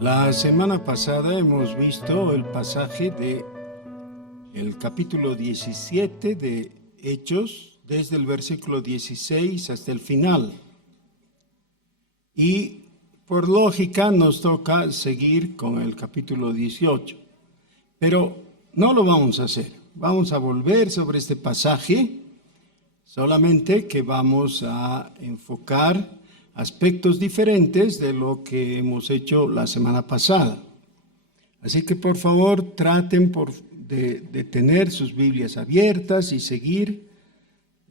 La semana pasada hemos visto el pasaje de el capítulo 17 de Hechos, desde el versículo 16 hasta el final. Y por lógica nos toca seguir con el capítulo 18. Pero no lo vamos a hacer. Vamos a volver sobre este pasaje, solamente que vamos a enfocar aspectos diferentes de lo que hemos hecho la semana pasada. Así que por favor traten de tener sus Biblias abiertas y seguir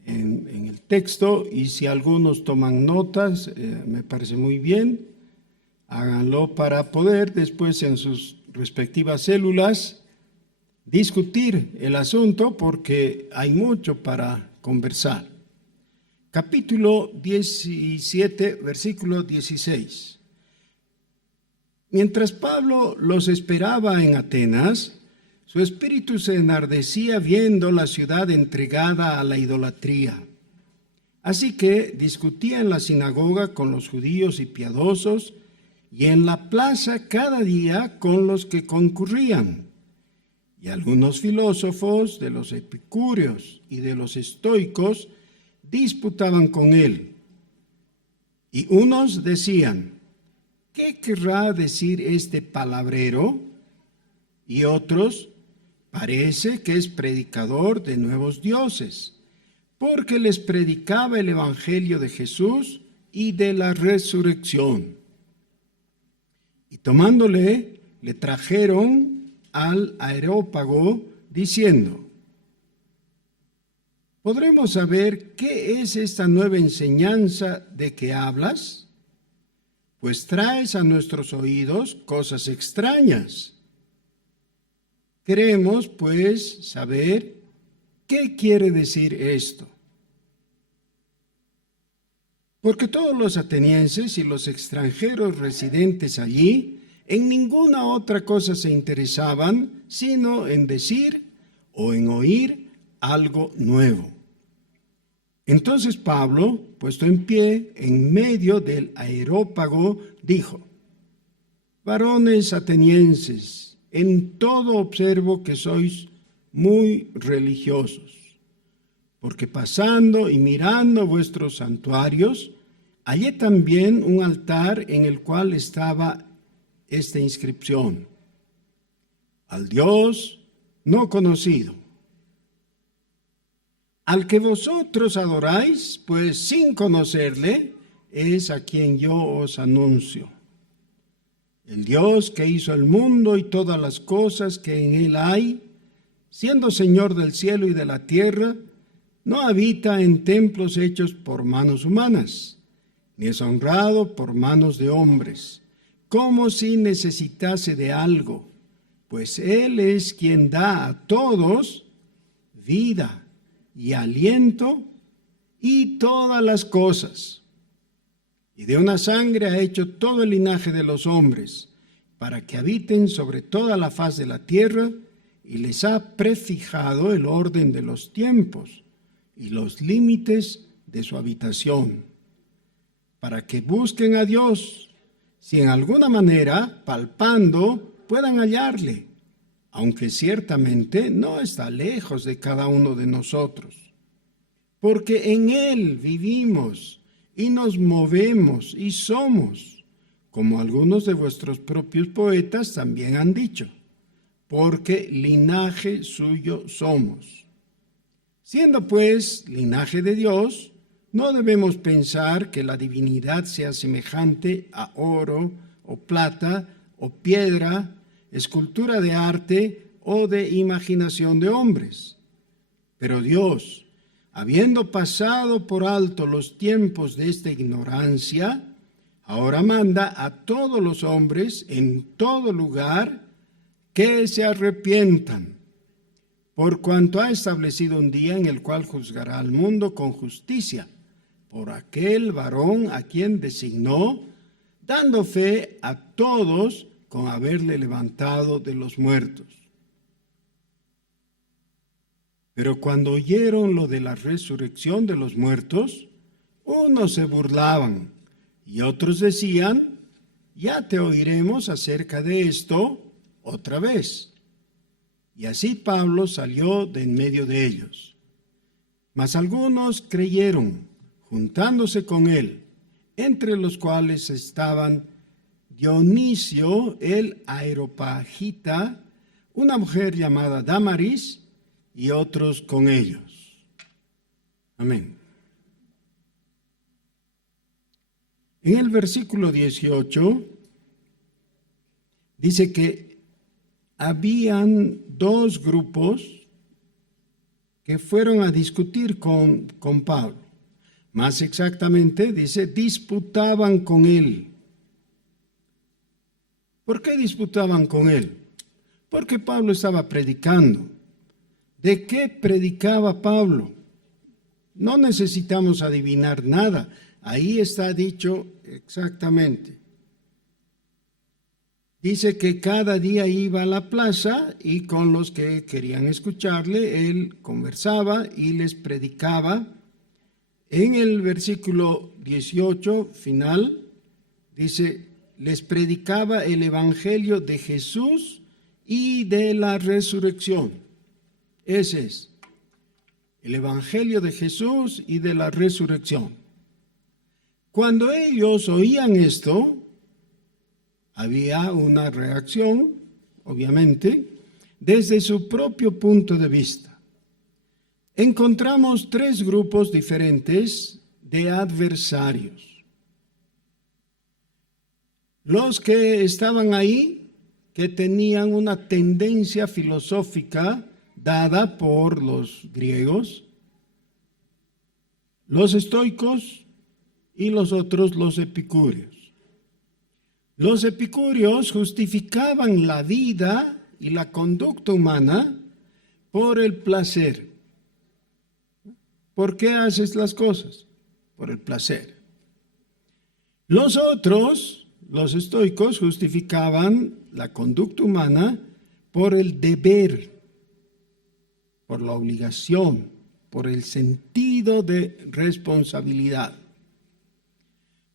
en el texto, y si algunos toman notas, me parece muy bien, háganlo para poder después en sus respectivas células discutir el asunto, porque hay mucho para conversar. Capítulo 17, versículo 16. Mientras Pablo los esperaba en Atenas, su espíritu se enardecía viendo la ciudad entregada a la idolatría. Así que discutía en la sinagoga con los judíos y piadosos, y en la plaza cada día con los que concurrían. Y algunos filósofos de los epicúreos y de los estoicos disputaban con él. Y unos decían: ¿qué querrá decir este palabrero? Y otros: parece que es predicador de nuevos dioses, porque les predicaba el evangelio de Jesús y de la resurrección. Y tomándole, le trajeron al Areópago, diciendo: ¿podremos saber qué es esta nueva enseñanza de que hablas? Pues traes a nuestros oídos cosas extrañas. Queremos, pues, saber qué quiere decir esto. Porque todos los atenienses y los extranjeros residentes allí en ninguna otra cosa se interesaban, sino en decir o en oír algo nuevo. Entonces Pablo, puesto en pie en medio del Areópago, dijo: varones atenienses, en todo observo que sois muy religiosos, porque pasando y mirando vuestros santuarios, hallé también un altar en el cual estaba esta inscripción: al Dios no conocido. Al que vosotros adoráis, pues sin conocerle, es a quien yo os anuncio. El Dios que hizo el mundo y todas las cosas que en él hay, siendo Señor del cielo y de la tierra, no habita en templos hechos por manos humanas, ni es honrado por manos de hombres, como si necesitase de algo, pues Él es quien da a todos vida y aliento y todas las cosas. Y de una sangre ha hecho todo el linaje de los hombres, para que habiten sobre toda la faz de la tierra, y les ha prefijado el orden de los tiempos y los límites de su habitación, para que busquen a Dios, si en alguna manera, palpando, puedan hallarle, aunque ciertamente no está lejos de cada uno de nosotros. Porque en Él vivimos y nos movemos y somos, como algunos de vuestros propios poetas también han dicho, porque linaje suyo somos. Siendo pues linaje de Dios, no debemos pensar que la divinidad sea semejante a oro o plata o piedra, escultura de arte o de imaginación de hombres. Pero Dios, habiendo pasado por alto los tiempos de esta ignorancia, ahora manda a todos los hombres en todo lugar que se arrepientan, por cuanto ha establecido un día en el cual juzgará al mundo con justicia, por aquel varón a quien designó, dando fe a todos con haberle levantado de los muertos. Pero cuando oyeron lo de la resurrección de los muertos, unos se burlaban y otros decían: ya te oiremos acerca de esto otra vez. Y así Pablo salió de en medio de ellos. Mas algunos creyeron, juntándose con él, entre los cuales estaban Dionisio el Areopagita, una mujer llamada Damaris, y otros con ellos. Amén. En el versículo 18 dice que habían dos grupos que fueron a discutir con Pablo. Más exactamente, dice, disputaban con él. ¿Por qué disputaban con él? Porque Pablo estaba predicando. ¿De qué predicaba Pablo? No necesitamos adivinar nada. Ahí está dicho exactamente. Dice que cada día iba a la plaza y con los que querían escucharle, él conversaba y les predicaba. En el versículo 18 final, dice, les predicaba el evangelio de Jesús y de la resurrección. Ese es, el evangelio de Jesús y de la resurrección. Cuando ellos oían esto, había una reacción, obviamente, desde su propio punto de vista. Encontramos tres grupos diferentes de adversarios. Los que estaban ahí, que tenían una tendencia filosófica dada por los griegos, los estoicos y los otros, los epicúreos. Los epicúreos justificaban la vida y la conducta humana por el placer. ¿Por qué haces las cosas? Por el placer. Los otros, los estoicos, justificaban la conducta humana por el deber, por la obligación, por el sentido de responsabilidad.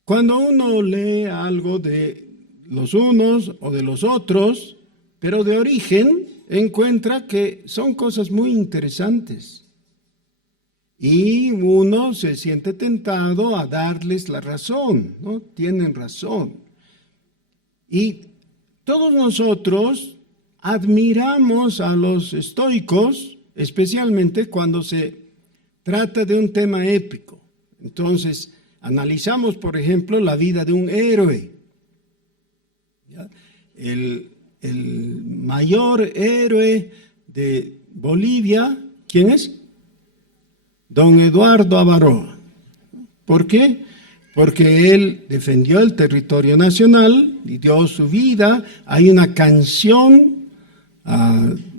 Cuando uno lee algo de los unos o de los otros, pero de origen, encuentra que son cosas muy interesantes. Y uno se siente tentado a darles la razón, ¿no? Tienen razón. Y todos nosotros admiramos a los estoicos, especialmente cuando se trata de un tema épico. Entonces, analizamos, por ejemplo, la vida de un héroe. ¿Ya? El mayor héroe de Bolivia, ¿quién es? Don Eduardo Avaroa. ¿Por qué? Porque él defendió el territorio nacional y dio su vida. Hay una canción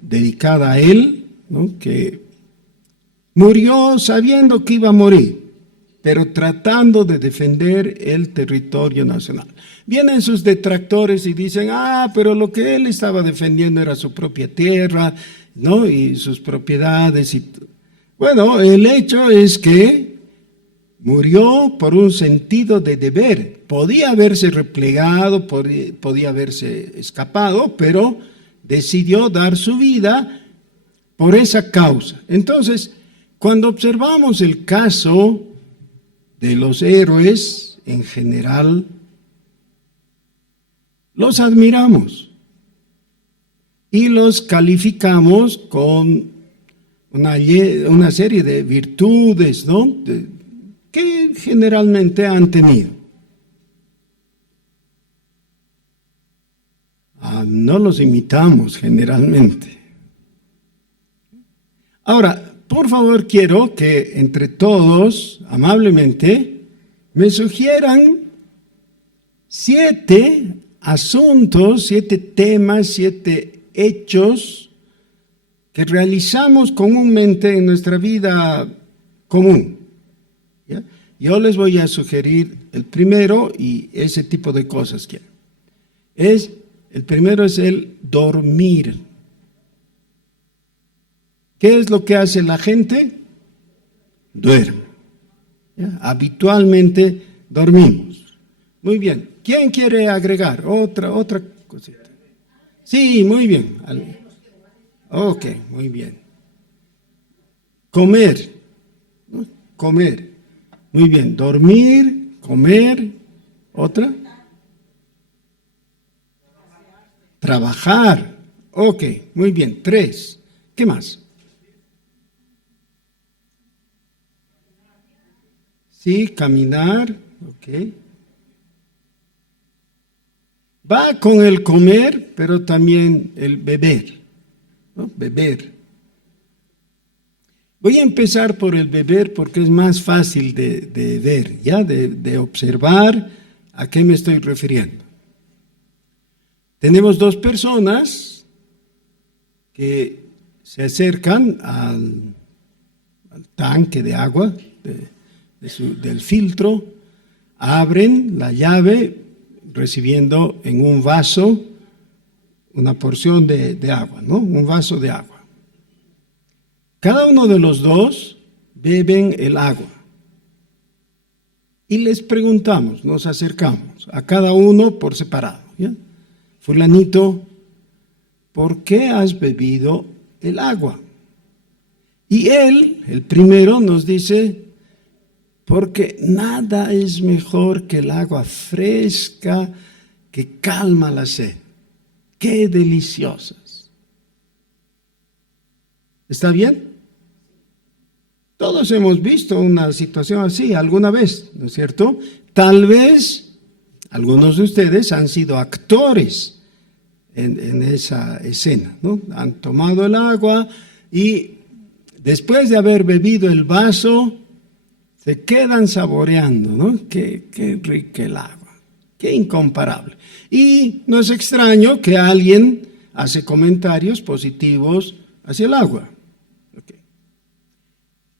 dedicada a él, ¿no? Que murió sabiendo que iba a morir, pero tratando de defender el territorio nacional. Vienen sus detractores y dicen, pero lo que él estaba defendiendo era su propia tierra, ¿no? Y sus propiedades. Bueno, el hecho es que murió por un sentido de deber. Podía haberse replegado, podía haberse escapado, pero decidió dar su vida por esa causa. Entonces, cuando observamos el caso de los héroes en general, los admiramos y los calificamos con una serie de virtudes, ¿no? Que generalmente han tenido. No los imitamos generalmente. Ahora, por favor, quiero que entre todos, amablemente, me sugieran 7 asuntos, 7 temas, 7 hechos que realizamos comúnmente en nuestra vida común. ¿Ya? Yo les voy a sugerir el primero y ese tipo de cosas quiero. El primero es el dormir. ¿Qué es lo que hace la gente? Duerme. ¿Ya? Habitualmente dormimos. Muy bien. ¿Quién quiere agregar otra cosita? Sí, muy bien. Ok, muy bien. Comer, ¿no? Comer. Muy bien. Dormir, comer. ¿Otra? Trabajar. Ok, muy bien. 3. ¿Qué más? Sí, caminar. Ok. Va con el comer, pero también el beber, ¿no? Beber. Voy a empezar por el beber porque es más fácil de ver, ¿ya? De observar a qué me estoy refiriendo. Tenemos dos personas que se acercan al tanque de agua del filtro, abren la llave recibiendo en un vaso una porción de agua, ¿no? Un vaso de agua. Cada uno de los dos beben el agua. Y les preguntamos, nos acercamos a cada uno por separado, ¿ya? Fulanito, ¿por qué has bebido el agua? Y él, el primero, nos dice, porque nada es mejor que el agua fresca que calma la sed. ¡Qué deliciosas! ¿Está bien? Todos hemos visto una situación así alguna vez, ¿no es cierto? Tal vez algunos de ustedes han sido actores en esa escena, ¿no? Han tomado el agua y después de haber bebido el vaso, se quedan saboreando, ¿no? Qué rica el agua, qué incomparable. Y no es extraño que alguien hace comentarios positivos hacia el agua. Okay.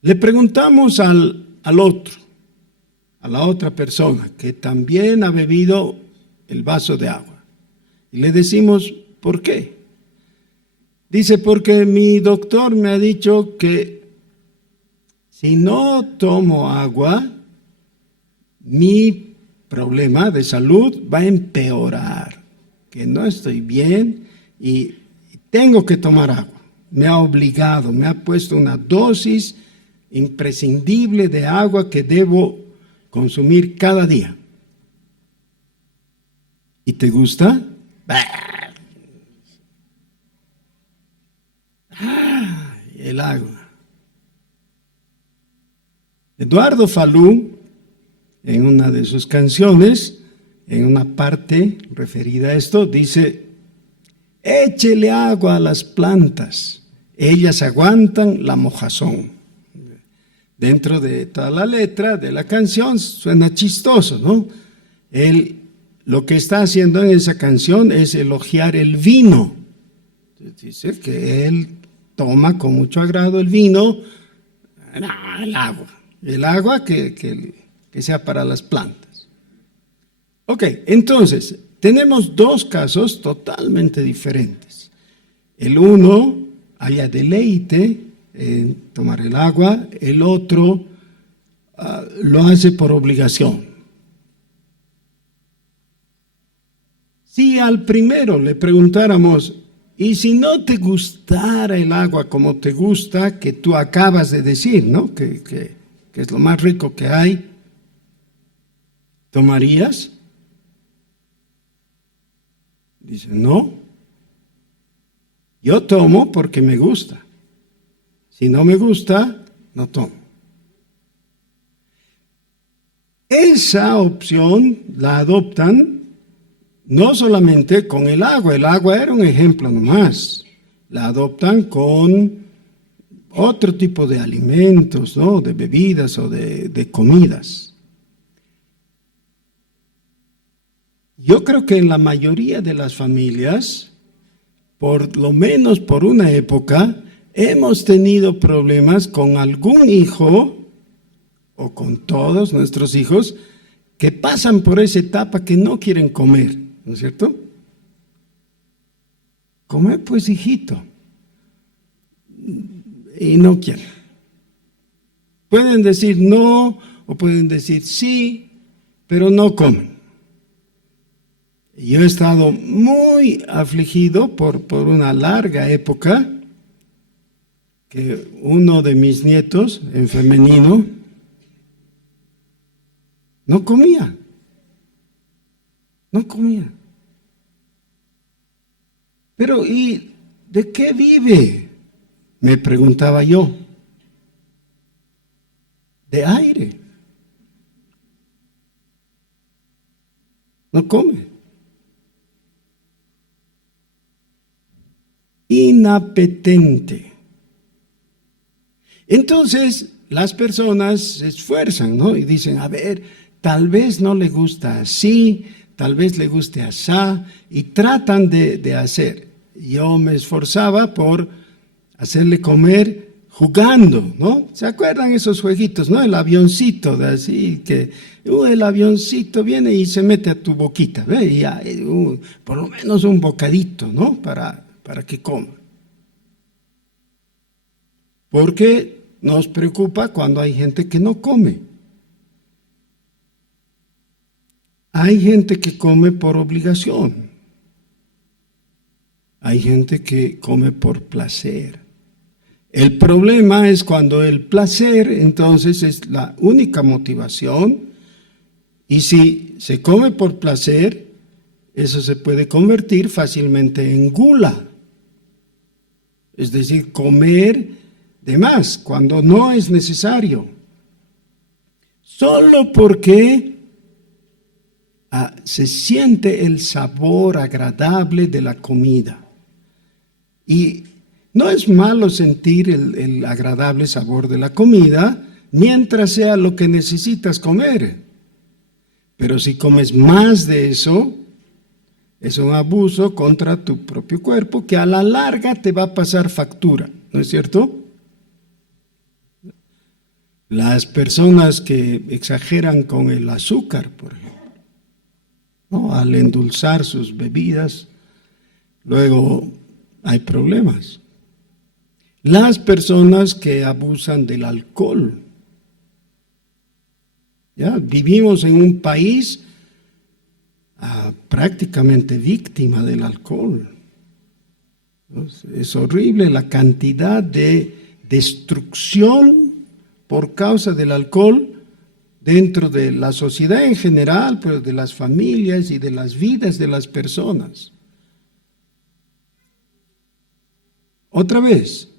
Le preguntamos al otro, a la otra persona que también ha bebido el vaso de agua. Y le decimos, ¿por qué? Dice, porque mi doctor me ha dicho que si no tomo agua, mi problema de salud va a empeorar, que no estoy bien y tengo que tomar agua. Me ha obligado, me ha puesto una dosis imprescindible de agua que debo consumir cada día. ¿Y te gusta? El agua. Eduardo Falú, en una de sus canciones, en una parte referida a esto, dice, échele agua a las plantas, ellas aguantan la mojazón. Dentro de toda la letra de la canción suena chistoso, ¿no? Él lo que está haciendo en esa canción es elogiar el vino. Dice que él toma con mucho agrado el vino, no, el agua que sea para las plantas. Ok, entonces, tenemos dos casos totalmente diferentes. El uno haya deleite en tomar el agua, el otro lo hace por obligación. Si al primero le preguntáramos, ¿y si no te gustara el agua como te gusta, que tú acabas de decir, ¿no? Que es lo más rico que hay, ¿tomarías? Dice, no, yo tomo porque me gusta. Si no me gusta, no tomo. Esa opción la adoptan no solamente con el agua era un ejemplo nomás, la adoptan con otro tipo de alimentos, ¿no? De bebidas o de comidas. Yo creo que en la mayoría de las familias, por lo menos por una época, hemos tenido problemas con algún hijo o con todos nuestros hijos que pasan por esa etapa que no quieren comer, ¿no es cierto? Come pues, hijito. Y no quieren. Pueden decir no o pueden decir sí, pero no comen. Yo he estado muy afligido por una larga época que uno de mis nietos, en femenino, no comía. No comía. Pero ¿y de qué vive? Me preguntaba yo. De aire. No come. Inapetente. Entonces, las personas se esfuerzan, ¿no? Y dicen, a ver, tal vez no le gusta así, tal vez le guste asá, y tratan de hacer. Yo me esforzaba por hacerle comer jugando, ¿no? ¿Se acuerdan esos jueguitos, no? El avioncito, de así que el avioncito viene y se mete a tu boquita, ¿ve? Y ya, por lo menos un bocadito, ¿no? Para que coma. Porque nos preocupa cuando hay gente que no come. Hay gente que come por obligación. Hay gente que come por placer. El problema es cuando el placer entonces es la única motivación, y si se come por placer, eso se puede convertir fácilmente en gula. Es decir, comer de más cuando no es necesario. Solo porque se siente el sabor agradable de la comida. Y no es malo sentir el agradable sabor de la comida mientras sea lo que necesitas comer. Pero si comes más de eso, es un abuso contra tu propio cuerpo que a la larga te va a pasar factura, ¿no es cierto? Las personas que exageran con el azúcar, por ejemplo, ¿no? Al endulzar sus bebidas, luego hay problemas. Las personas que abusan del alcohol. ¿Ya? Vivimos en un país prácticamente víctima del alcohol. Es horrible la cantidad de destrucción por causa del alcohol dentro de la sociedad en general, pero de las familias y de las vidas de las personas. Otra vez,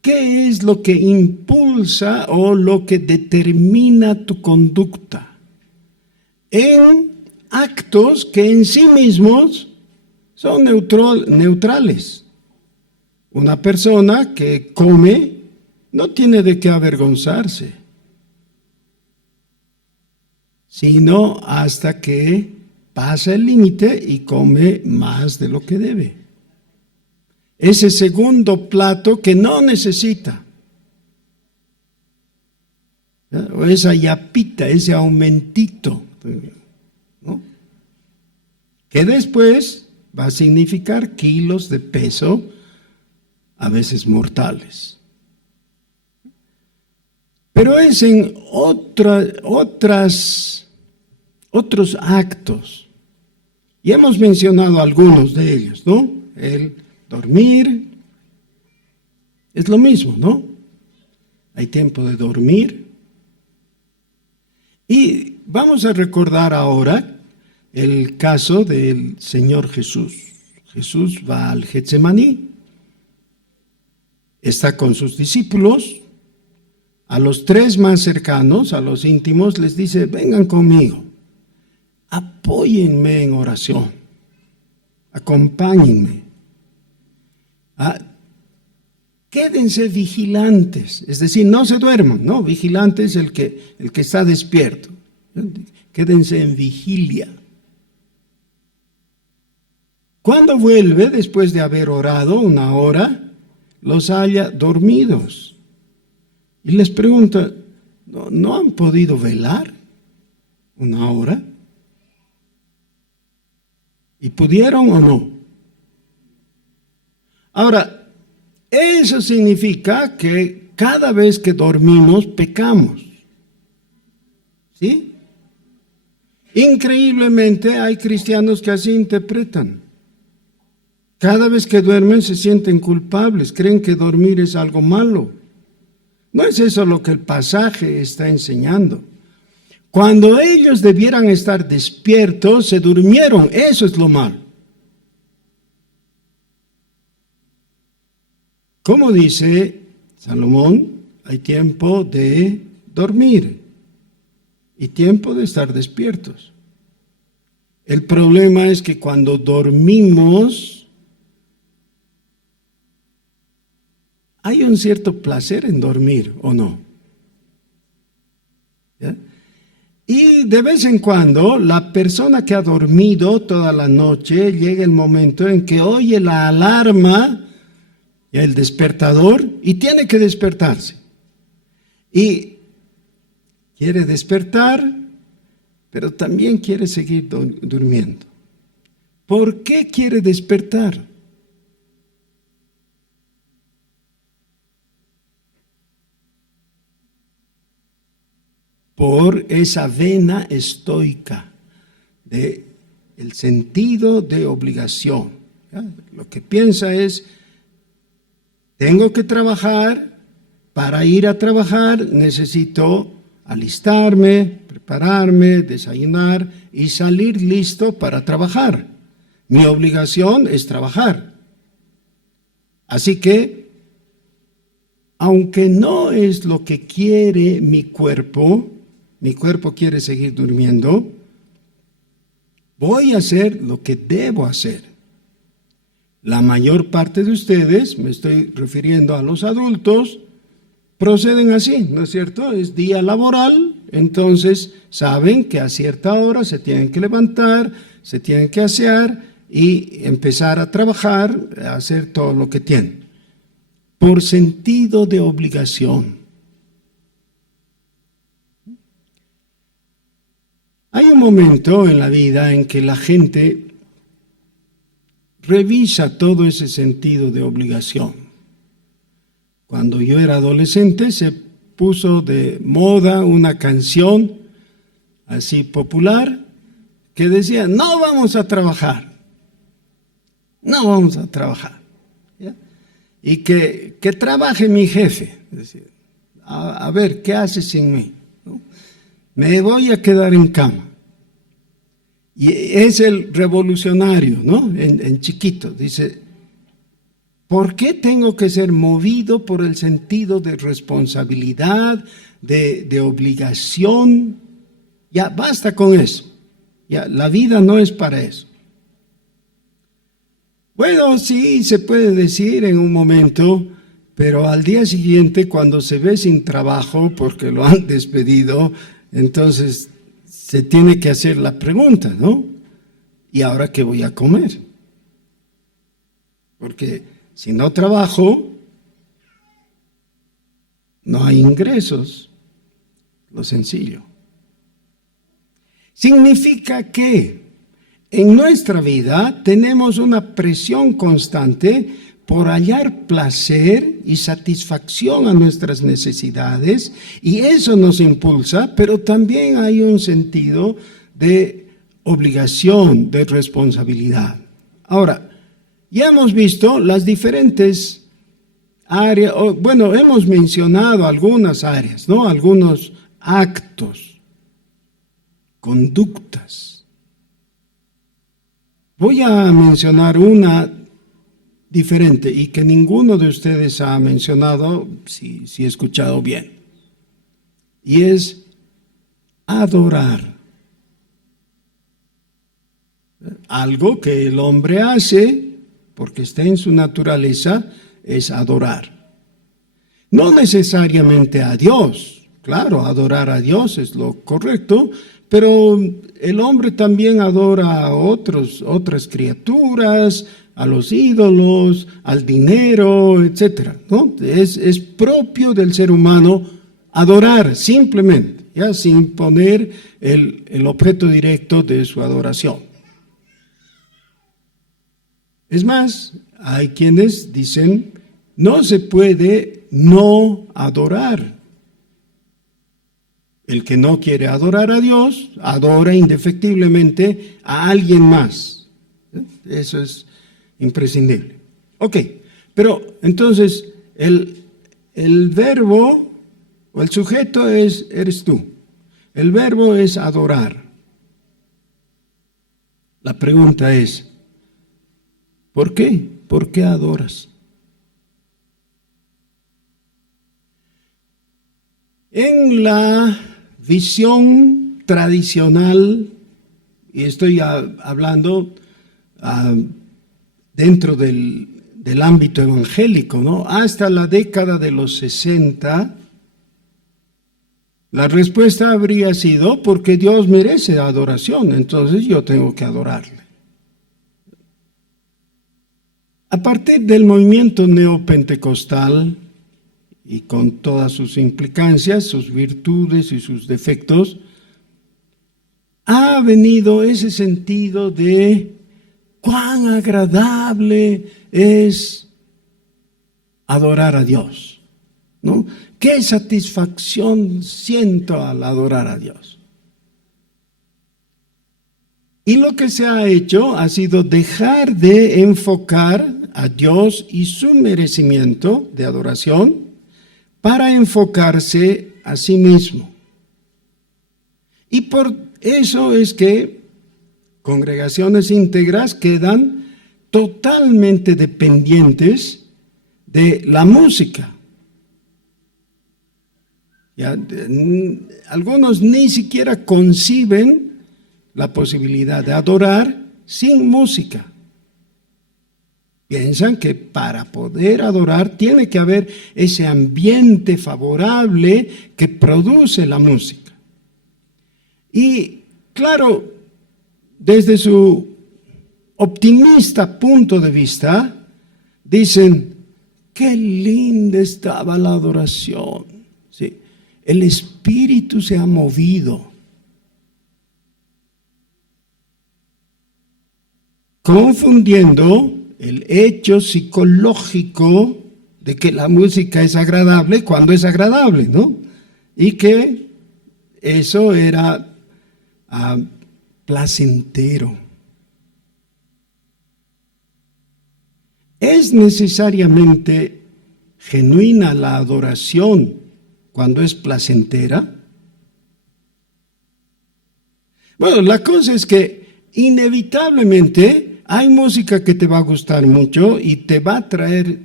¿qué es lo que impulsa o lo que determina tu conducta? En actos que en sí mismos son neutrales. Una persona que come no tiene de qué avergonzarse, sino hasta que pasa el límite y come más de lo que debe. Ese segundo plato que no necesita, ¿ya? O esa yapita, ese aumentito, ¿no? Que después va a significar kilos de peso, a veces mortales. Pero es en otros actos, y hemos mencionado algunos de ellos, ¿no? El dormir es lo mismo, ¿no? Hay tiempo de dormir. Y vamos a recordar ahora el caso del Señor Jesús. Jesús va al Getsemaní, está con sus discípulos. A los tres más cercanos, a los íntimos, les dice, vengan conmigo, apóyenme en oración, acompáñenme. Quédense vigilantes, es decir, no se duerman, ¿no? Vigilante es el que está despierto. Quédense en vigilia. Cuando vuelve, después de haber orado una hora, los halla dormidos. Y les pregunta, ¿no han podido velar una hora? ¿Y pudieron o no? Ahora, eso significa que cada vez que dormimos pecamos. ¿Sí? Increíblemente hay cristianos que así interpretan. Cada vez que duermen se sienten culpables, creen que dormir es algo malo. No es eso lo que el pasaje está enseñando. Cuando ellos debieran estar despiertos, se durmieron, eso es lo malo. Como dice Salomón, hay tiempo de dormir y tiempo de estar despiertos. El problema es que cuando dormimos, hay un cierto placer en dormir, ¿o no? ¿Ya? Y de vez en cuando, la persona que ha dormido toda la noche, llega el momento en que oye la alarma, el despertador, y tiene que despertarse. Y quiere despertar, pero también quiere seguir durmiendo. ¿Por qué quiere despertar? Por esa vena estoica de el sentido de obligación. ¿Ya? Lo que piensa es, tengo que trabajar, para ir a trabajar necesito alistarme, prepararme, desayunar y salir listo para trabajar. Mi obligación es trabajar. Así que, aunque no es lo que quiere mi cuerpo quiere seguir durmiendo, voy a hacer lo que debo hacer. La mayor parte de ustedes, me estoy refiriendo a los adultos, proceden así, ¿no es cierto? Es día laboral, entonces saben que a cierta hora se tienen que levantar, se tienen que asear y empezar a trabajar, a hacer todo lo que tienen. Por sentido de obligación. Hay un momento en la vida en que la gente revisa todo ese sentido de obligación. Cuando yo era adolescente se puso de moda una canción así popular que decía, no vamos a trabajar, no vamos a trabajar. ¿Ya? Y que trabaje mi jefe. Es decir, a ver, ¿qué hace sin mí? ¿No? Me voy a quedar en cama. Y es el revolucionario, ¿no? En chiquito, dice, ¿por qué tengo que ser movido por el sentido de responsabilidad, de obligación? Ya, basta con eso. Ya, la vida no es para eso. Bueno, sí, se puede decir en un momento, pero al día siguiente, cuando se ve sin trabajo porque lo han despedido, entonces se tiene que hacer la pregunta, ¿no? ¿Y ahora qué voy a comer? Porque si no trabajo, no hay ingresos. Lo sencillo. Significa que en nuestra vida tenemos una presión constante por hallar placer y satisfacción a nuestras necesidades, y eso nos impulsa, pero también hay un sentido de obligación, de responsabilidad. Ahora, ya hemos visto las diferentes áreas, bueno, hemos mencionado algunas áreas, ¿no? Algunos actos, conductas. Voy a mencionar una diferente y que ninguno de ustedes ha mencionado, si he escuchado bien, y es adorar. Algo que el hombre hace, porque está en su naturaleza, es adorar. No necesariamente a Dios, claro, adorar a Dios es lo correcto, pero el hombre también adora a otras criaturas, a los ídolos, al dinero, etcétera, ¿no? Es propio del ser humano adorar simplemente, ya sin poner el objeto directo de su adoración. Es más, hay quienes dicen, no se puede no adorar. El que no quiere adorar a Dios, adora indefectiblemente a alguien más. Eso es imprescindible. Ok, pero entonces el verbo o el sujeto eres tú. El verbo es adorar. La pregunta es, ¿por qué? ¿Por qué adoras? En la visión tradicional, y estoy hablando dentro del ámbito evangélico, ¿no? Hasta la década de los 60, la respuesta habría sido porque Dios merece adoración, entonces yo tengo que adorarle. A partir del movimiento neopentecostal, y con todas sus implicancias, sus virtudes y sus defectos, ha venido ese sentido de cuán agradable es adorar a Dios, ¿no? Qué satisfacción siento al adorar a Dios. Y lo que se ha hecho ha sido dejar de enfocar a Dios y su merecimiento de adoración para enfocarse a sí mismo. Y por eso es que congregaciones íntegras quedan totalmente dependientes de la música. Ya, algunos ni siquiera conciben la posibilidad de adorar sin música. Piensan que para poder adorar tiene que haber ese ambiente favorable que produce la música. Y claro, desde su optimista punto de vista, dicen, qué linda estaba la adoración. Sí, el espíritu se ha movido. Confundiendo el hecho psicológico de que la música es agradable cuando es agradable, ¿no? Y que eso era placentero. ¿Es necesariamente genuina la adoración cuando es placentera? Bueno, la cosa es que inevitablemente hay música que te va a gustar mucho y te va a traer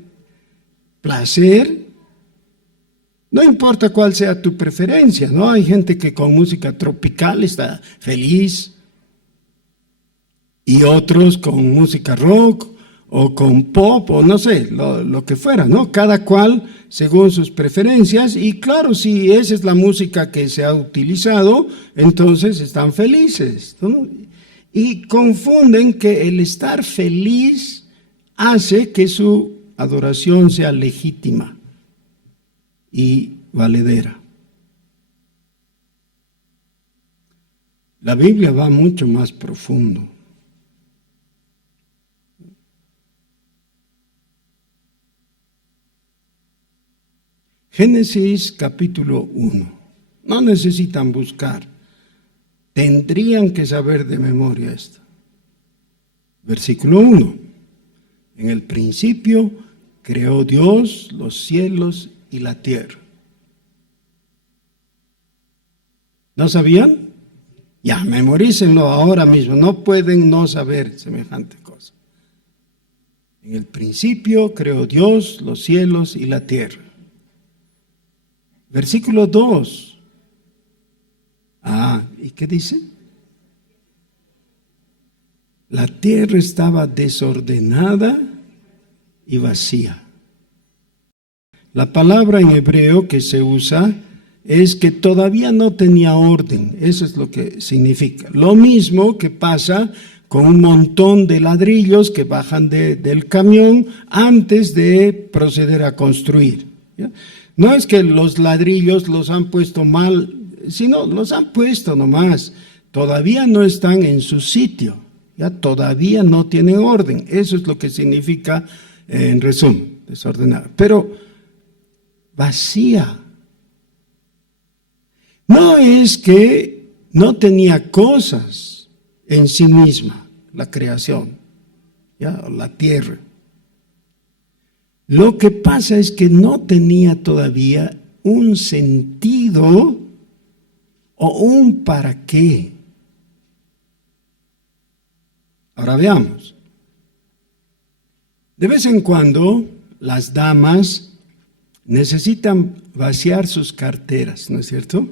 placer, no importa cuál sea tu preferencia, ¿no? Hay gente que con música tropical está feliz y otros con música rock o con pop o no sé, lo que fuera, ¿no? Cada cual según sus preferencias y claro, si esa es la música que se ha utilizado, entonces están felices, ¿no? Y confunden que el estar feliz hace que su adoración sea legítima y valedera. La Biblia va mucho más profundo. Génesis capítulo 1. No necesitan buscar. Tendrían que saber de memoria esto. Versículo 1. En el principio creó Dios los cielos y la tierra. ¿No sabían? Ya, memorícenlo ahora mismo. No pueden no saber semejante cosa. En el principio creó Dios los cielos y la tierra. Versículo 2. ¿Y qué dice? La tierra estaba desordenada y vacía. La palabra en hebreo que se usa es que todavía no tenía orden. Eso es lo que significa. Lo mismo que pasa con un montón de ladrillos que bajan del camión antes de proceder a construir. ¿Ya? No es que los ladrillos los han puesto mal, sino los han puesto nomás. Todavía no están en su sitio, ya todavía no tienen orden. Eso es lo que significa, en resumen, desordenada. Pero vacía. No es que no tenía cosas en sí misma, la creación, ¿ya? La tierra. Lo que pasa es que no tenía todavía un sentido o un para qué. Ahora veamos. De vez en cuando las damas necesitan vaciar sus carteras, ¿no es cierto?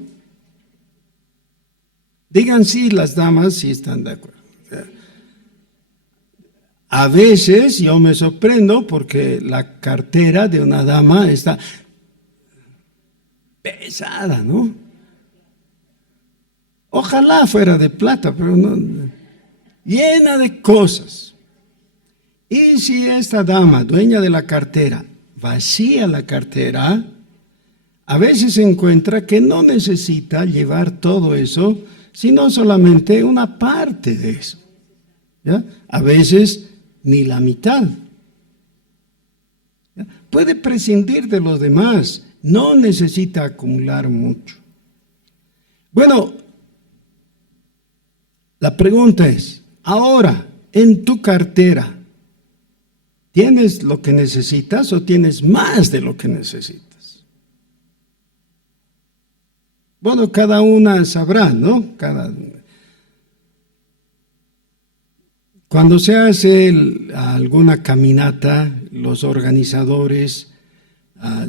Digan sí las damas si están de acuerdo. A veces yo me sorprendo porque la cartera de una dama está pesada, ¿no? Ojalá fuera de plata, pero no, llena de cosas. Y si esta dama, dueña de la cartera, vacía la cartera, a veces se encuentra que no necesita llevar todo eso, sino solamente una parte de eso. ¿Ya? A veces ni la mitad. ¿Ya? Puede prescindir de los demás, no necesita acumular mucho. Bueno, la pregunta es, ahora, en tu cartera, ¿tienes lo que necesitas o tienes más de lo que necesitas? Bueno, cada una sabrá, ¿no? Cuando se hace alguna caminata, los organizadores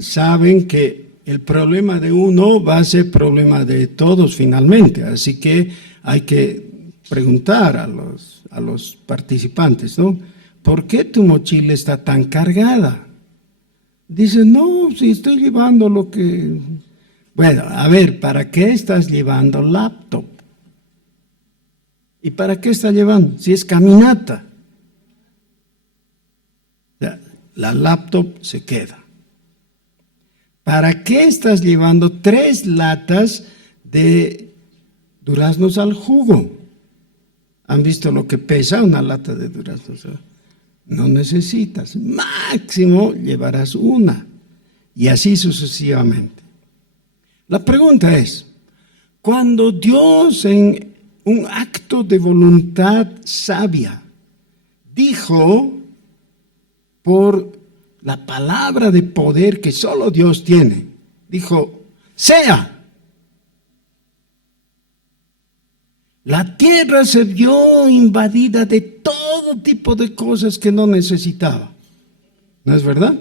saben que el problema de uno va a ser problema de todos finalmente, así que hay que preguntar a los participantes, ¿no? ¿Por qué tu mochila está tan cargada? Dice, no, si estoy llevando lo que... Bueno, a ver, ¿para qué estás llevando laptop? ¿Y para qué estás llevando? Si es caminata. La laptop se queda. ¿Para qué estás llevando 3 latas de duraznos al jugo? ¿Han visto lo que pesa una lata de duraznos? No necesitas, máximo llevarás una, y así sucesivamente. La pregunta es, cuando Dios en un acto de voluntad sabia dijo por la palabra de poder que solo Dios tiene, dijo, sea. La tierra se vio invadida de todo tipo de cosas que no necesitaba. ¿No es verdad?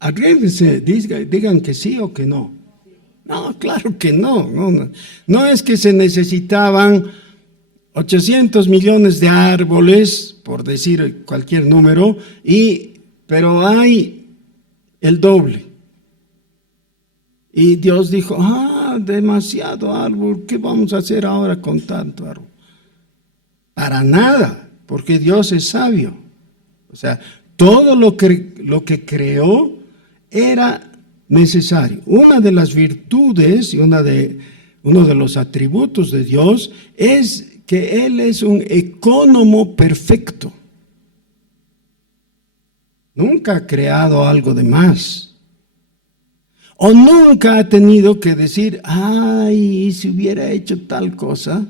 Arriesguense, digan que sí o que no. No, claro que no. No es que se necesitaban 800 millones de árboles, por decir cualquier número, pero hay el doble. Y Dios dijo, demasiado árbol, ¿qué vamos a hacer ahora con tanto árbol? Para nada, porque Dios es sabio. O sea, todo lo que creó era necesario. Una de las virtudes y uno de los atributos de Dios es que Él es un ecónomo perfecto. Nunca ha creado algo de más. O nunca ha tenido que decir, ay, si hubiera hecho tal cosa.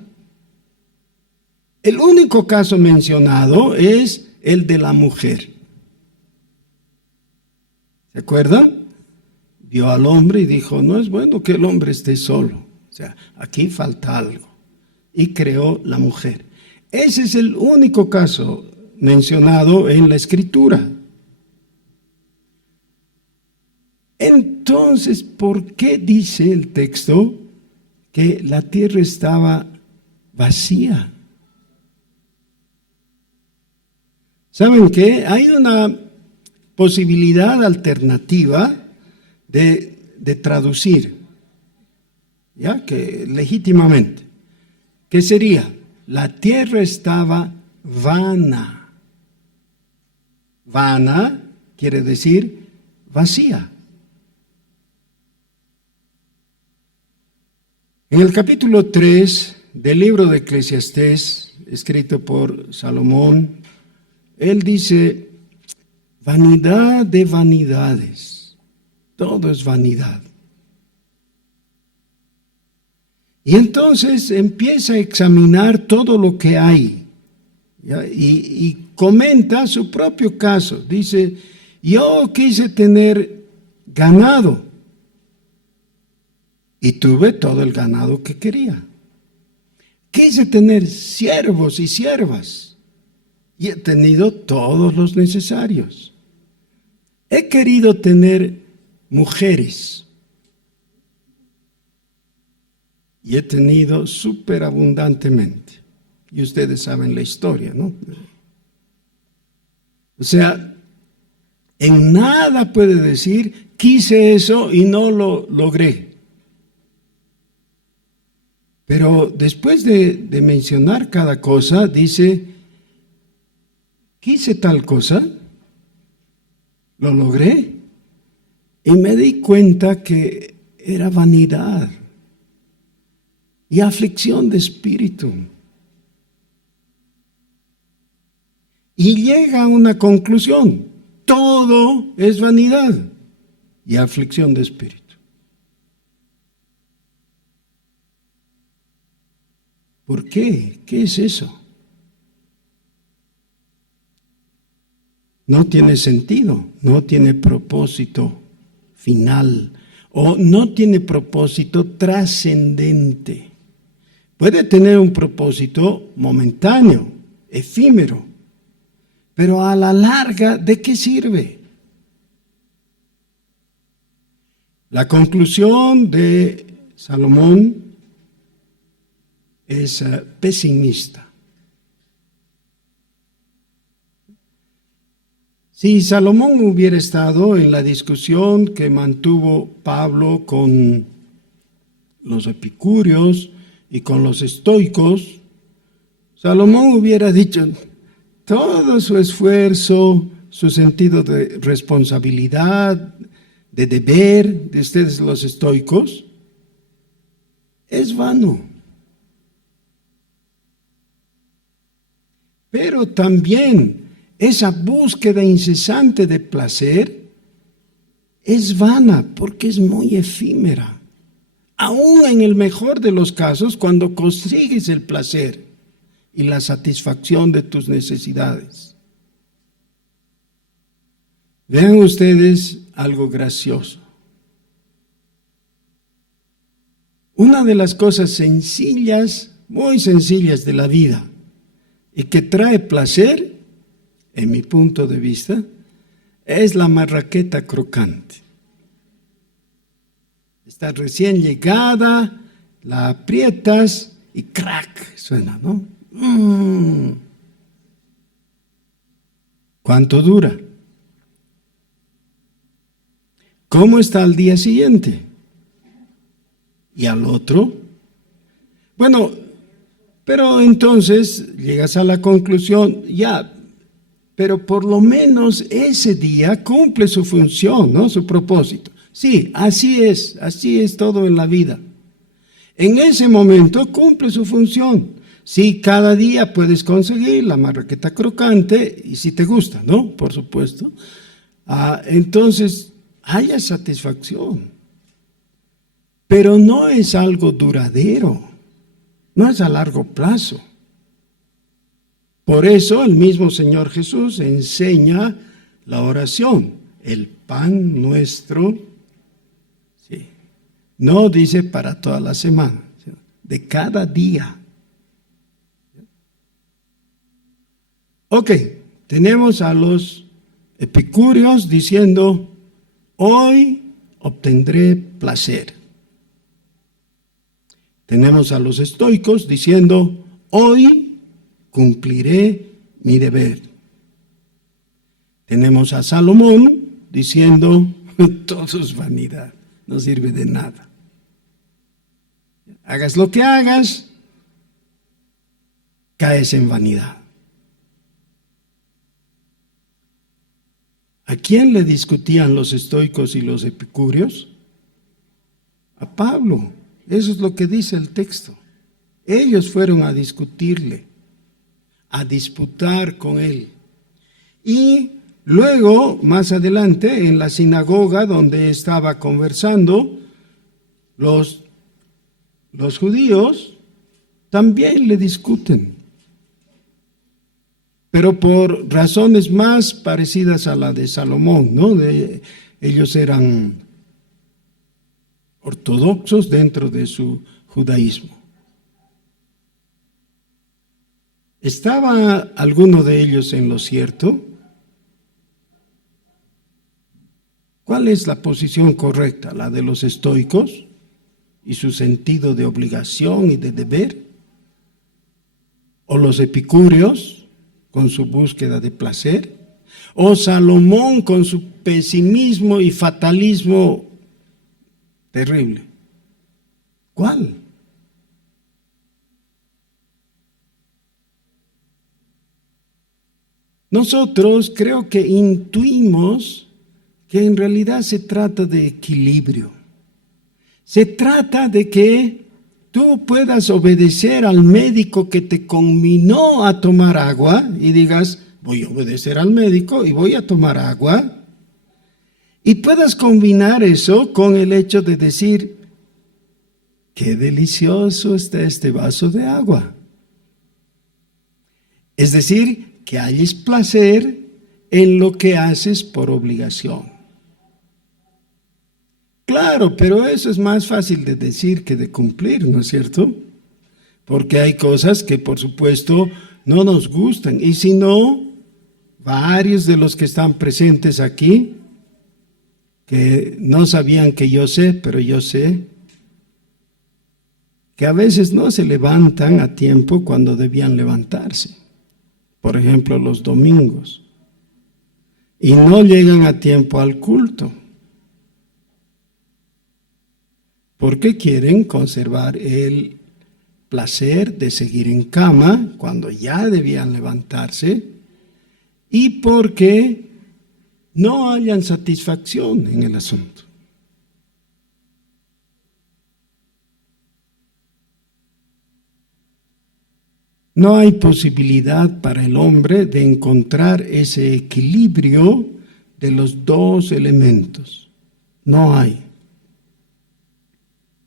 El único caso mencionado es el de la mujer. ¿Se acuerdan? Vio al hombre y dijo, no es bueno que el hombre esté solo. O sea, aquí falta algo. Y creó la mujer. Ese es el único caso mencionado en la Escritura. Entonces, ¿por qué dice el texto que la tierra estaba vacía? ¿Saben qué? Hay una posibilidad alternativa de traducir, ¿ya? Que legítimamente, ¿qué sería? La tierra estaba vana. Vana quiere decir vacía. En el capítulo 3 del libro de Eclesiastés, escrito por Salomón, él dice, vanidad de vanidades, todo es vanidad. Y entonces empieza a examinar todo lo que hay, ¿ya? Y comenta su propio caso. Dice, yo quise tener ganado y tuve todo el ganado que quería. Quise tener siervos y siervas y he tenido todos los necesarios. He querido tener mujeres y he tenido superabundantemente. Y ustedes saben la historia, ¿no? O sea, en nada puede decir, quise eso y no lo logré. Pero después de mencionar cada cosa, dice, quise tal cosa, lo logré, y me di cuenta que era vanidad y aflicción de espíritu. Y llega a una conclusión, todo es vanidad y aflicción de espíritu. ¿Por qué? ¿Qué es eso? No tiene sentido, no tiene propósito final o no tiene propósito trascendente. Puede tener un propósito momentáneo, efímero, pero a la larga, ¿de qué sirve? La conclusión de Salomón es pesimista. Si Salomón hubiera estado en la discusión que mantuvo Pablo con los epicúreos y con los estoicos, Salomón hubiera dicho, todo su esfuerzo, su sentido de responsabilidad, de deber de ustedes los estoicos, es vano. Pero también esa búsqueda incesante de placer es vana porque es muy efímera. Aún en el mejor de los casos, cuando consigues el placer y la satisfacción de tus necesidades. Vean ustedes algo gracioso. Una de las cosas sencillas, muy sencillas de la vida y que trae placer, en mi punto de vista, es la marraqueta crocante. Está recién llegada, la aprietas y crack, suena, ¿no? ¿Cuánto dura? ¿Cómo está al día siguiente? ¿Y al otro? Bueno, pero entonces llegas a la conclusión, ya, pero por lo menos ese día cumple su función, ¿no? Su propósito. Sí, así es todo en la vida. En ese momento cumple su función. Sí, cada día puedes conseguir la marraqueta crocante y si te gusta, ¿no? Por supuesto. Entonces, haya satisfacción. Pero no es algo duradero, no es a largo plazo. Por eso el mismo Señor Jesús enseña la oración, el pan nuestro, sí, no dice para toda la semana, de cada día. Ok, tenemos a los epicúreos diciendo, hoy obtendré placer. Tenemos a los estoicos diciendo, hoy cumpliré mi deber. Tenemos a Salomón diciendo, todo es vanidad, no sirve de nada. Hagas lo que hagas, caes en vanidad. ¿A quién le discutían los estoicos y los epicúreos? A Pablo. Eso es lo que dice el texto. Ellos fueron a discutirle, a disputar con él. Y luego, más adelante, en la sinagoga donde estaba conversando, los los judíos también le discuten, pero por razones más parecidas a la de Salomón, ¿no? Ellos eran ortodoxos dentro de su judaísmo. ¿Estaba alguno de ellos en lo cierto? ¿Cuál es la posición correcta? ¿La de los estoicos y su sentido de obligación y de deber? ¿O los epicúreos con su búsqueda de placer? ¿O Salomón con su pesimismo y fatalismo terrible? ¿Cuál? Nosotros creo que intuimos que en realidad se trata de equilibrio. Se trata de que tú puedas obedecer al médico que te conminó a tomar agua y digas, voy a obedecer al médico y voy a tomar agua. Y puedas combinar eso con el hecho de decir, qué delicioso está este vaso de agua. Es decir, que halles placer en lo que haces por obligación. Claro, pero eso es más fácil de decir que de cumplir, ¿no es cierto? Porque hay cosas que por supuesto no nos gustan. Y si no, varios de los que están presentes aquí, que no sabían que yo sé, pero yo sé, que a veces no se levantan a tiempo cuando debían levantarse. Por ejemplo, los domingos. Y no llegan a tiempo al culto. Porque quieren conservar el placer de seguir en cama cuando ya debían levantarse y porque no hayan satisfacción en el asunto. No hay posibilidad para el hombre de encontrar ese equilibrio de los dos elementos. No hay.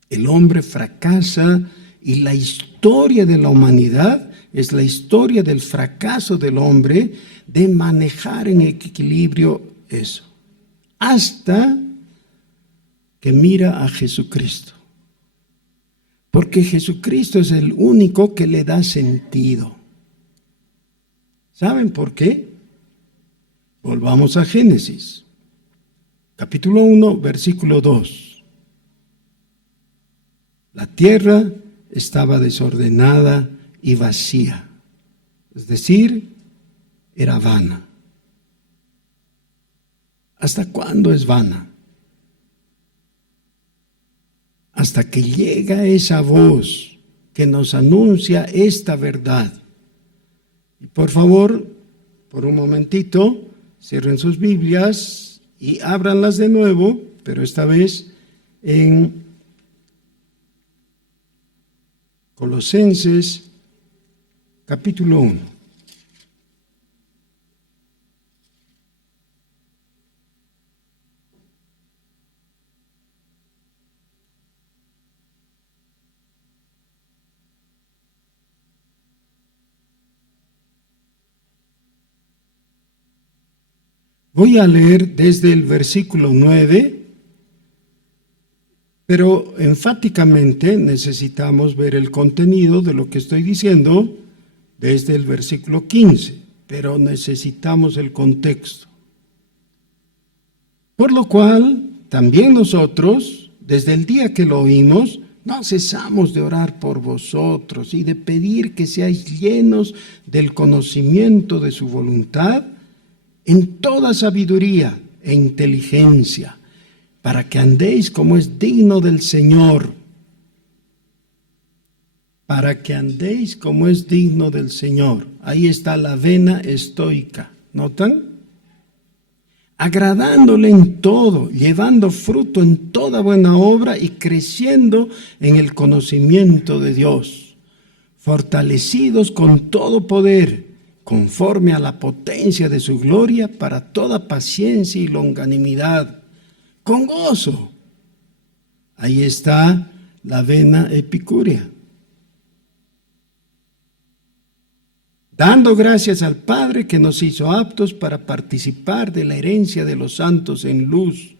El hombre fracasa y la historia de la humanidad es la historia del fracaso del hombre de manejar en equilibrio eso. Hasta que mira a Jesucristo. Porque Jesucristo es el único que le da sentido. ¿Saben por qué? Volvamos a Génesis, capítulo 1, versículo 2. La tierra estaba desordenada y vacía, es decir, era vana. ¿Hasta cuándo es vana? Hasta que llega esa voz que nos anuncia esta verdad. Y por favor, por un momentito, cierren sus Biblias y ábranlas de nuevo, pero esta vez en Colosenses capítulo 1. Voy a leer desde el versículo 9, pero enfáticamente necesitamos ver el contenido de lo que estoy diciendo desde el versículo 15, pero necesitamos el contexto. Por lo cual, también nosotros, desde el día que lo oímos, no cesamos de orar por vosotros y de pedir que seáis llenos del conocimiento de su voluntad, en toda sabiduría e inteligencia, para que andéis como es digno del Señor. Para que andéis como es digno del Señor. Ahí está la vena estoica. ¿Notan? Agradándole en todo, llevando fruto en toda buena obra y creciendo en el conocimiento de Dios, fortalecidos con todo poder, conforme a la potencia de su gloria, para toda paciencia y longanimidad, con gozo. Ahí está la vena epicúrea. Dando gracias al Padre que nos hizo aptos para participar de la herencia de los santos en luz,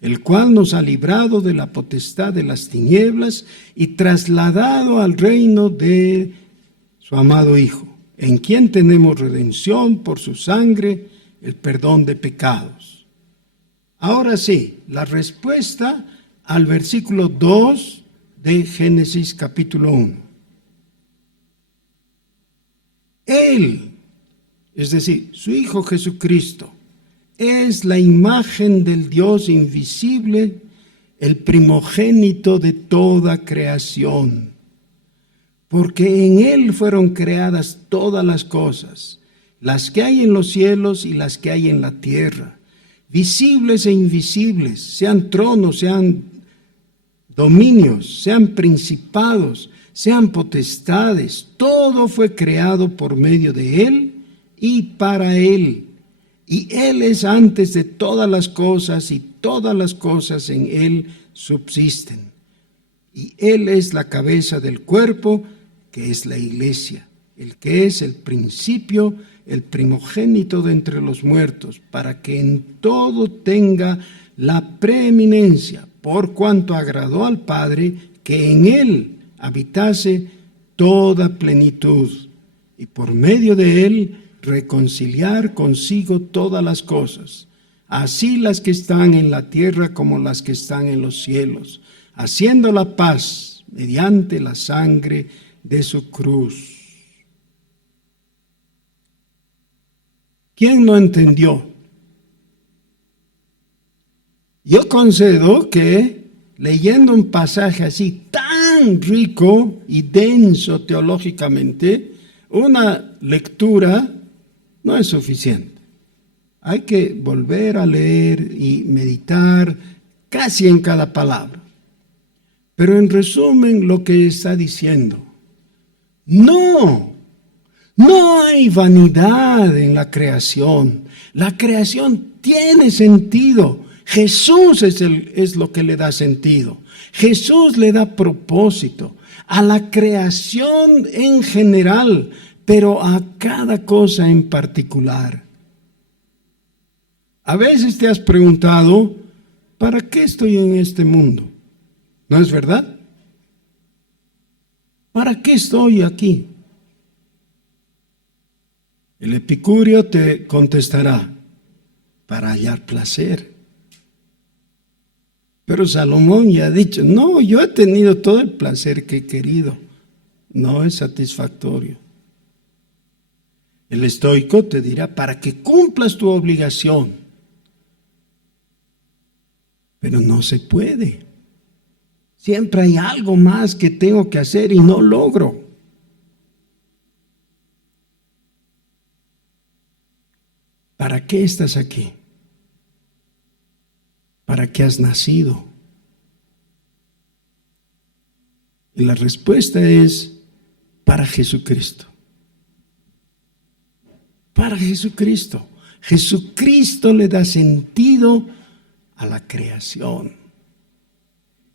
el cual nos ha librado de la potestad de las tinieblas y trasladado al reino de su amado Hijo, en quien tenemos redención por su sangre, el perdón de pecados. Ahora sí, la respuesta al versículo 2 de Génesis capítulo 1. Él, es decir, su Hijo Jesucristo, es la imagen del Dios invisible, el primogénito de toda creación, porque en Él fueron creadas todas las cosas, las que hay en los cielos y las que hay en la tierra, visibles e invisibles, sean tronos, sean dominios, sean principados, sean potestades, todo fue creado por medio de Él y para Él. Y Él es antes de todas las cosas y todas las cosas en Él subsisten. Y Él es la cabeza del cuerpo, que es la iglesia, el que es el principio, el primogénito de entre los muertos, para que en todo tenga la preeminencia, por cuanto agradó al Padre que en Él habitase toda plenitud, y por medio de Él reconciliar consigo todas las cosas, así las que están en la tierra como las que están en los cielos, haciendo la paz mediante la sangre de su cruz. ¿Quién no entendió? Yo concedo que leyendo un pasaje así tan rico y denso teológicamente, una lectura no es suficiente. Hay que volver a leer y meditar casi en cada palabra. Pero en resumen, lo que está diciendo, no hay vanidad en la creación. La creación tiene sentido. Jesús es lo que le da sentido. Jesús le da propósito a la creación en general, pero a cada cosa en particular. A veces te has preguntado, ¿para qué estoy en este mundo? ¿No es verdad? ¿Para qué estoy aquí? El epicúreo te contestará, para hallar placer. Pero Salomón ya ha dicho, no, yo he tenido todo el placer que he querido. No es satisfactorio. El estoico te dirá, para que cumplas tu obligación. Pero no se puede. Siempre hay algo más que tengo que hacer y no logro. ¿Para qué estás aquí? ¿Para qué has nacido? Y la respuesta es para Jesucristo. Para Jesucristo. Jesucristo le da sentido a la creación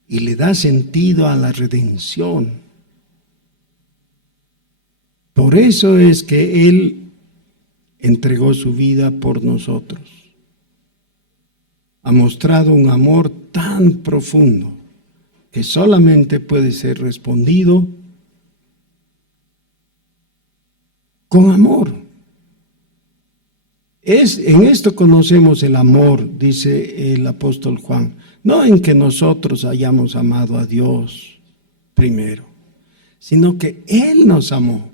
y le da sentido a la redención. Por eso es que Él entregó su vida por nosotros. Ha mostrado un amor tan profundo que solamente puede ser respondido con amor. En esto conocemos el amor, dice el apóstol Juan, no en que nosotros hayamos amado a Dios primero, sino que Él nos amó.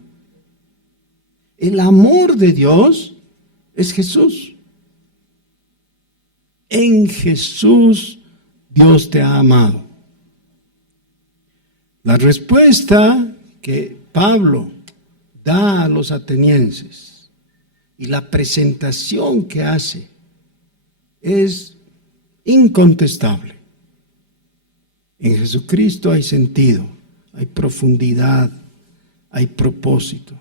El amor de Dios es Jesús. En Jesús Dios te ha amado. La respuesta que Pablo da a los atenienses y la presentación que hace es incontestable. En Jesucristo hay sentido, hay profundidad, hay propósito.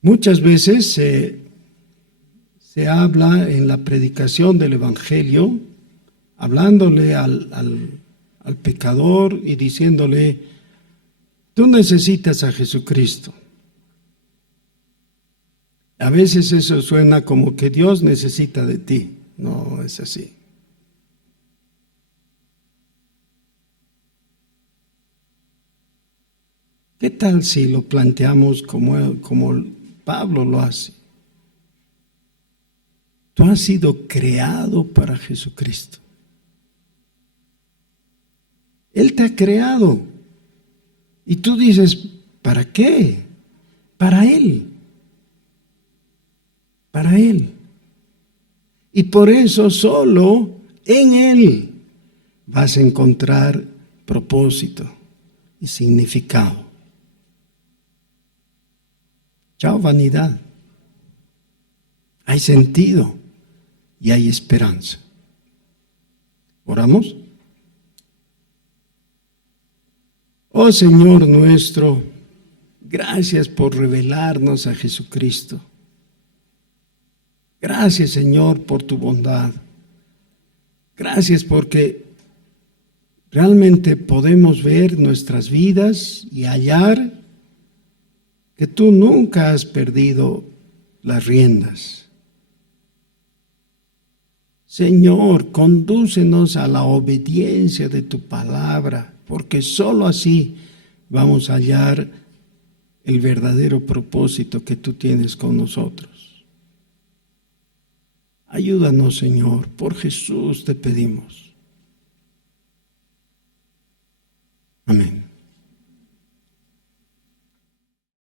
Muchas veces se habla en la predicación del Evangelio hablándole al pecador y diciéndole, tú necesitas a Jesucristo. A veces eso suena como que Dios necesita de ti. No es así. ¿Qué tal si lo planteamos como Pablo lo hace? Tú has sido creado para Jesucristo. Él te ha creado. Y tú dices, ¿para qué? Para Él. Para Él. Y por eso solo en Él vas a encontrar propósito y significado. Chao, vanidad. Hay sentido y hay esperanza. ¿Oramos? Oh Señor nuestro, gracias por revelarnos a Jesucristo. Gracias, Señor, por tu bondad. Gracias porque realmente podemos ver nuestras vidas y hallar que tú nunca has perdido las riendas. Señor, condúcenos a la obediencia de tu palabra, porque sólo así vamos a hallar el verdadero propósito que tú tienes con nosotros. Ayúdanos, Señor, por Jesús te pedimos. Amén.